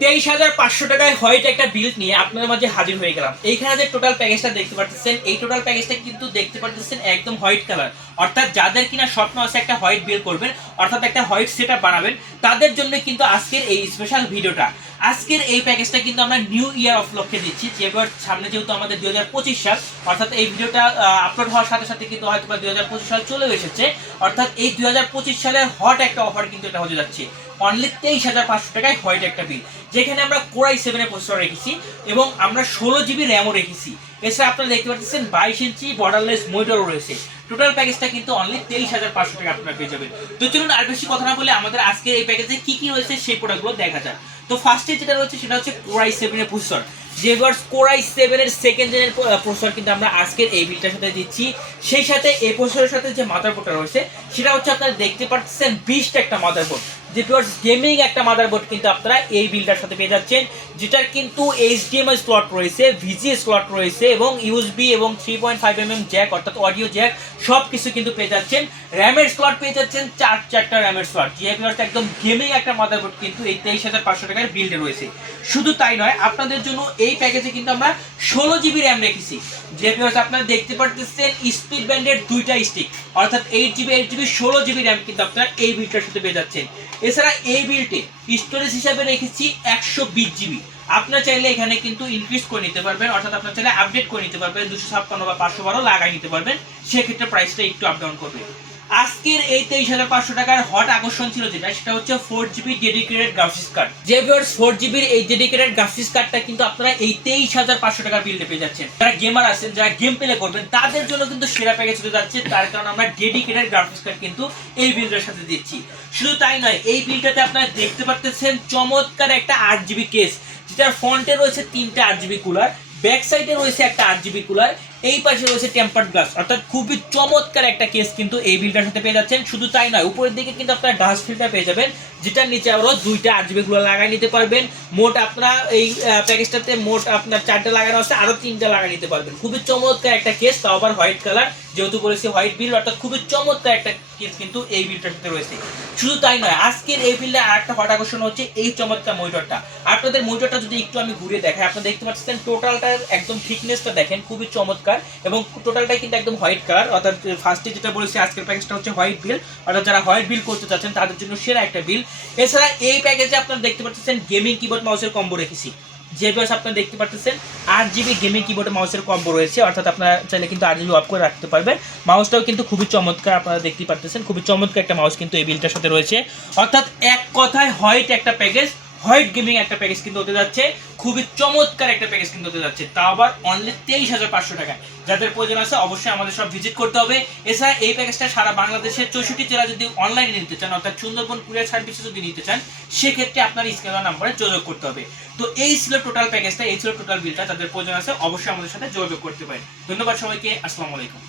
23,500 টাকায় হোয়াইট একটা বিল্ড নিয়ে আপনাদের মাঝে হাজির হয়ে গেলাম। এইখানে যে টোটাল প্যাকেজটা দেখতে পাচ্ছেন, এই টোটাল প্যাকেজটা কিন্তু দেখতে পাচ্ছেন একদম হোয়াইট কালার। অর্থাৎ যাদের কিনা স্বপ্ন আছে একটা হোয়াইট বিল্ড করবেন, অর্থাৎ একটা হোয়াইট সেটআপ বানাবেন, তাদের জন্য কিন্তু আজকের এই স্পেশাল ভিডিওটা। আজকের এই প্যাকেজটা কিন্তু আমরা নিউ ইয়ার উপলক্ষে দিচ্ছি, যেবার সামনে যেহেতু আমাদের 2025 সাল, অর্থাৎ এই ভিডিওটা আপলোড হওয়ার সাথে সাথে কিন্তু হয়তো 2025 সাল চলে এসেছে। অর্থাৎ এই 2025 সালের হট একটা অফার কিন্তু এটা হতে যাচ্ছে। অনলি 23,500 টাকায় হোয়াইট একটা বিল, যেখানে আমরা কোরাই 7 এর প্রসেসর রেখেছি এবং আমরা 16 GB র্যামও রেখেছি। এছাড়া আপনারা দেখতে পাচ্ছেন 22 ইঞ্চি বর্ডারলেস মনিটরও রয়েছে। টোটাল প্যাকেজটা কিন্তু অনলি 23,500 টাকা আপনারা পেয়ে যাবেন। তো চলুন আর বেশি কথা না বলে আমাদের আজকের এই প্যাকেজে কি কি রয়েছে সেই প্রোডাক্টগুলো দেখা যাক। তো ফার্স্টে যেটা রয়েছে সেটা হচ্ছে কোরাই 7 এর প্রসেসর। জেভার্স কোরাই 7 এর সেকেন্ড জেনের প্রসেসর কিন্তু আমরা আজকের এই বিলটার সাথে দিচ্ছি। সেই সাথে এই প্রসেসরের সাথে যে মাদারবোর্ডটা রয়েছে সেটা হচ্ছে আপনারা দেখতে পাচ্ছেন 20টা একটা মাদারবোর্ড, যে গেমিং একটা মাদারবোর্ড কিন্তু আপনারা এই বিলটার সাথে পেয়ে যাচ্ছেন, যেটার কিন্তু HDMI স্লট রয়েছে, VGA স্লট রয়েছে এবং USB এবং 3.5mm জ্যাক অর্থাৎ অডিও জ্যাক সব কিছু কিন্তু পেয়ে যাচ্ছেন। র্যামের স্লট পেয়ে যাচ্ছেন চারটা র্যামের স্লট। একদম গেমিং একটা মাদারবোর্ড কিন্তু এই 23,500 টাকার বিল্ডে রয়েছে। শুধু তাই নয়, আপনাদের জন্য এই প্যাকেজে কিন্তু আমরা 16 GB র্যাম রেখেছি। যে আপনারা দেখতে পাচ্ছেন স্পিড ব্যান্ডের দুইটা স্টিক, অর্থাৎ 8GB 8GB 16 GB র্যাম কিন্তু আপনারা এই বিলটার সাথে পেয়ে যাচ্ছেন। এছাড়া এই বিলটে স্টোরেজ হিসাবে রেখেছি 120 GB। আপনারা চাইলে এখানে কিন্তু ইনক্রিজ করে নিতে পারবেন, অর্থাৎ আপনারা চাইলে আপডেট করে নিতে পারবেন, 256 বা 512 লাগাই নিতে পারবেন, সেক্ষেত্রে প্রাইসটা একটু আপ ডাউন করবে। আজকের এই 23,500 টাকার হট আকর্ষণ ছিল যেটা, সেটা হচ্ছে 4GB ডেডিকেটেড গ্রাফিক্স কার্ড। যে ভিউয়ার্স 4GB এই ডেডিকেটেড গ্রাফিক্স কার্ডটা কিন্তু আপনারা এই 23,500 টাকার বিল্ডে পেয়ে যাচ্ছেন। যারা গেমার আছেন, যারা গেম প্লে করবেন, তাদের জন্য কিন্তু সেরা প্যাকেজ হতে যাচ্ছে, তার কারণ আমরা ডেডিকেটেড গ্রাফিক্স কার্ড কিন্তু এই বিল্ডের সাথে দিচ্ছি। শুধু তাই নয়, এই বিলটাতে আপনারা দেখতে পাচ্ছেন চমৎকার একটা 8GB কেস, যেটার ফ্রন্টে রয়েছে 3টা 8GB কুলার, ব্যাক সাইডে রয়েছে একটা 8GB কুলার, এই পাশে রয়েছে টেম্পার্ড গ্লাস, অর্থাৎ খুবই চমৎকার একটা কেস কিন্তু এই বিলটার সাথে পেয়ে যাচ্ছেন। শুধু তাই নয়, উপরের দিকে কিন্তু আপনারা ডাস্ট ফিল্টার পেয়ে যাবেন, যেটার নিচে আরো 2টা 8GB কুলার লাগাই নিতে পারবেন। মোট আপনারা এই প্যাকেজটাতে মোট আপনার 4টা লাগানো আছে, আরো 3টা লাগাই নিতে পারবেন। খুবই চমৎকার একটা কেস, তাও আবার হোয়াইট কালার, যেহেতু বলেছি হোয়াইট বিল, অর্থাৎ খুবই চমৎকার একটা কেস কিন্তু এই বিলটার সাথে রয়েছে। শুধু তাই নয়, আজকের এই বিলটা আরেকটা হট আকর্ষণ হচ্ছে এই চমৎকার মনিটরটা। আপনাদের মনিটরটা যদি একটু আমি ঘুরিয়ে দেখাই, আপনারা দেখতে পাচ্ছেন টোটালটার একদম থিকনেসটা দেখেন, খুবই চমৎকার এবং টোটালটাই কিন্তু একদম হোয়াইট কালার। অর্থাৎ ফার্স্টে যেটা বলেছি আজকের প্যাকেজটা হচ্ছে হোয়াইট বিল, অর্থাৎ যারা হোয়াইট বিল করতে চাচ্ছেন তাদের জন্য সেরা একটা বিল। এছাড়া এই প্যাকেজে আপনারা দেখতে পাচ্ছেন গেমিং কিবোর্ড মাউসের কম্বো রেখেছি। যে বেশ আপনারা দেখতে পাচ্ছেন 8GB গেমিং কিবোর্ড মাউসের কম্বো রয়েছে, অর্থাৎ আপনারা চাইলে কিন্তু 8GB অফ করে রাখতে পারবেন। মাউসটাও কিন্তু খুবই চমৎকার, আপনারা দেখতে পাচ্ছেন খুবই চমৎকার একটা মাউস কিন্তু এই বিলটার সাথে রয়েছে। অর্থাৎ এক কথায় হোয়াইট একটা প্যাকেজ, হোয়াইট গেমিং একটা প্যাকেজ কিন্তু হতে যাচ্ছে, খুবই চমৎকার একটা প্যাকেজ কিন্তু হতে যাচ্ছে, তা আবার অনলি 23,500 টাকায়। যাদের প্রয়োজন আছে অবশ্যই আমাদের সব ভিজিট করতে হবে। এছাড়া এই প্যাকেজটা সারা বাংলাদেশের 64 জেলা যদি অনলাইনে নিতে চান, অর্থাৎ সুন্দরবন কুরিয়ার সার্ভিসে যদি নিতে চান, সেক্ষেত্রে আপনার স্ক্রিনের নাম্বারে যোগাযোগ করতে হবে। তো এই ছিল টোটাল প্যাকেজটা, এই ছিল টোটাল বিলটা। যাদের প্রয়োজন আছে অবশ্যই আমাদের সাথে যোগাযোগ করতে পারেন। ধন্যবাদ সবাইকে, আসসালামু আলাইকুম।